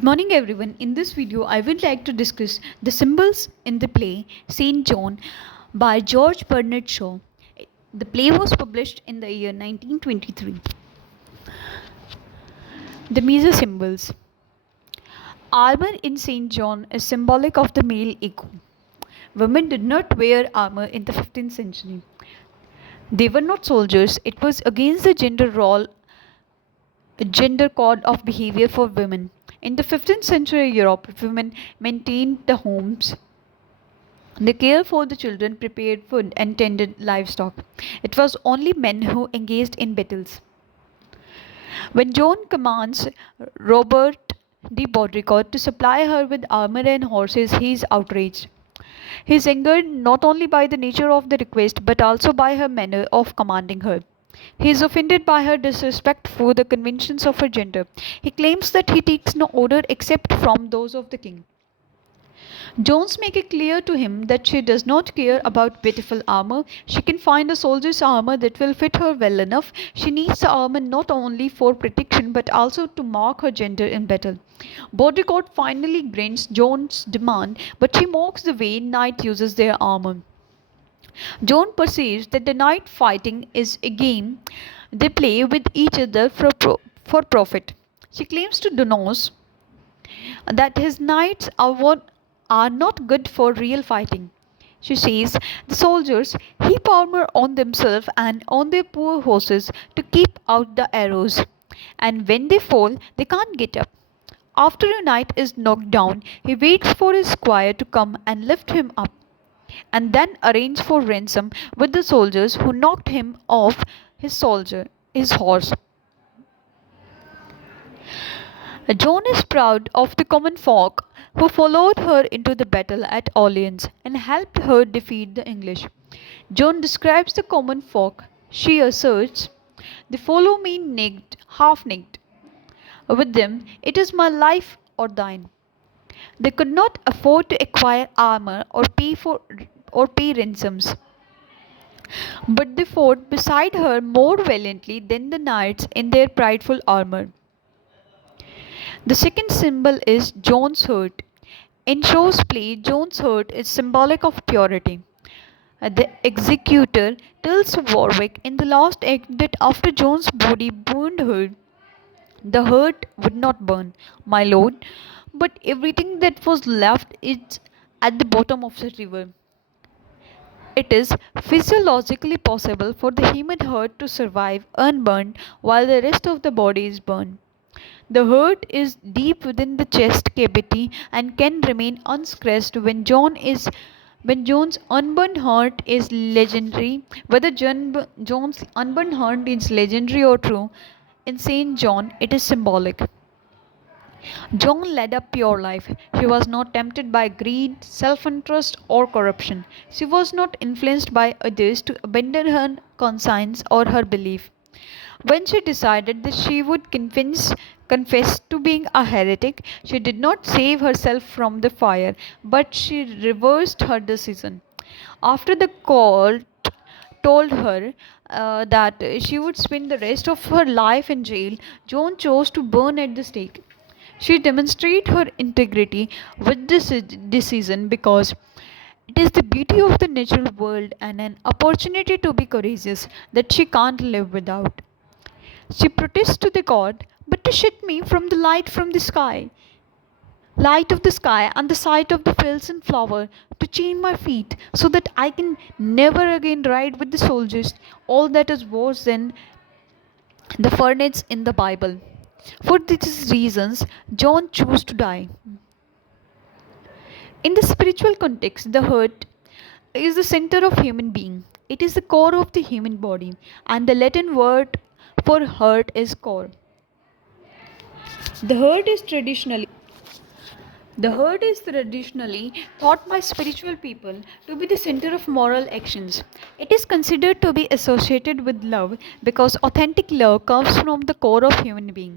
Good morning everyone. In this video I would like to discuss the symbols in the play Saint John by George Bernard Shaw. The play was published in the year 1923. The major symbols. Armor in Saint John is symbolic of the male ego. Women did not wear armor in the 15th century. They were not soldiers. It was against the gender code of behavior for women. In the 15th century Europe, women maintained the homes. They cared for the children, prepared food, and tended livestock. It was only men who engaged in battles. When Joan commands Robert de Baudricourt to supply her with armor and horses, he is outraged. He is angered not only by the nature of the request but also by her manner of commanding her. He is offended by her disrespect for the conventions of her gender. He claims that he takes no order except from those of the king. Jones makes it clear to him that she does not care about beautiful armor. She can find a soldier's armor that will fit her well enough. She needs the armor not only for protection but also to mark her gender in battle. Baudricourt finally grants Jones' demand, but she mocks the way knights uses their armor. Joan perceives that the knight fighting is a game they play with each other for profit. She claims to Donos that his knights are not good for real fighting. She says the soldiers heap armor on themselves and on their poor horses to keep out the arrows, and when they fall, they can't get up. After a knight is knocked down, he waits for his squire to come and lift him up, and then arrange for ransom with the soldiers who knocked him off his horse. Joan is proud of the common folk who followed her into the battle at Orleans and helped her defeat the English. Joan describes the common folk. She asserts, "They follow me naked, half naked. With them, it is my life or thine." They could not afford to acquire armor or pay ransoms, but they fought beside her more valiantly than the knights in their prideful armor. The second symbol is Joan's heart. In Shaw's play, Joan's heart is symbolic of purity. The executor tells Warwick in the last act that after Joan's body burned her, the heart would not burn, my lord, but everything that was left is at the bottom of the river. It is physiologically possible for the human heart to survive unburned while the rest of the body is burned. The heart is deep within the chest cavity and can remain unscratched when John's unburned heart is legendary. Whether John's unburned heart is legendary or true, in Saint John it is symbolic. Joan led a pure life. She was not tempted by greed, self interest, or corruption. She was not influenced by others to abandon her conscience or her belief. When she decided that she would confess to being a heretic, she did not save herself from the fire, but she reversed her decision. After the court told her that she would spend the rest of her life in jail, Joan chose to burn at the stake. She demonstrated her integrity with this decision because it is the beauty of the natural world and an opportunity to be courageous that she can't live without. She protests to the god, "But to shut me from the light of the sky and the sight of the fields and flower, to chain my feet so that I can never again ride with the soldiers, all that is worse than the furnace in the Bible." For these reasons, John chose to die. In the spiritual context, the heart is the center of human being. It is the core of the human body, and the Latin word for heart is core. The heart is traditionally the heart is traditionally thought by spiritual people to be the center of moral actions. It is considered to be associated with love because authentic love comes from the core of human being.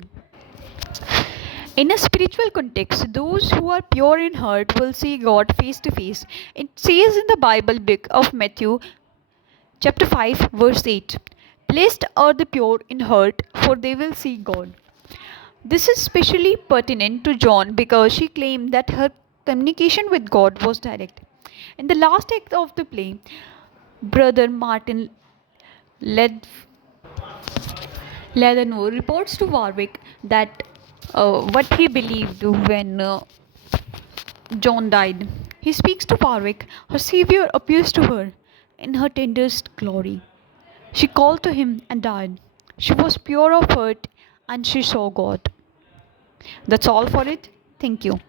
In a spiritual context, those who are pure in heart will see God face to face. It says in the Bible book of Matthew, chapter 5, verse 8, "Blessed are the pure in heart, for they will see God." This is especially pertinent to Joan because she claimed that her communication with God was direct. In the last act of the play, Brother Martin led Leadenhall reports to Warwick that what he believed when Joan died. He speaks to Warwick. Her Savior appears to her in her tenderest glory. She called to him and died. She was pure of heart and she saw God. That's all for it. Thank you.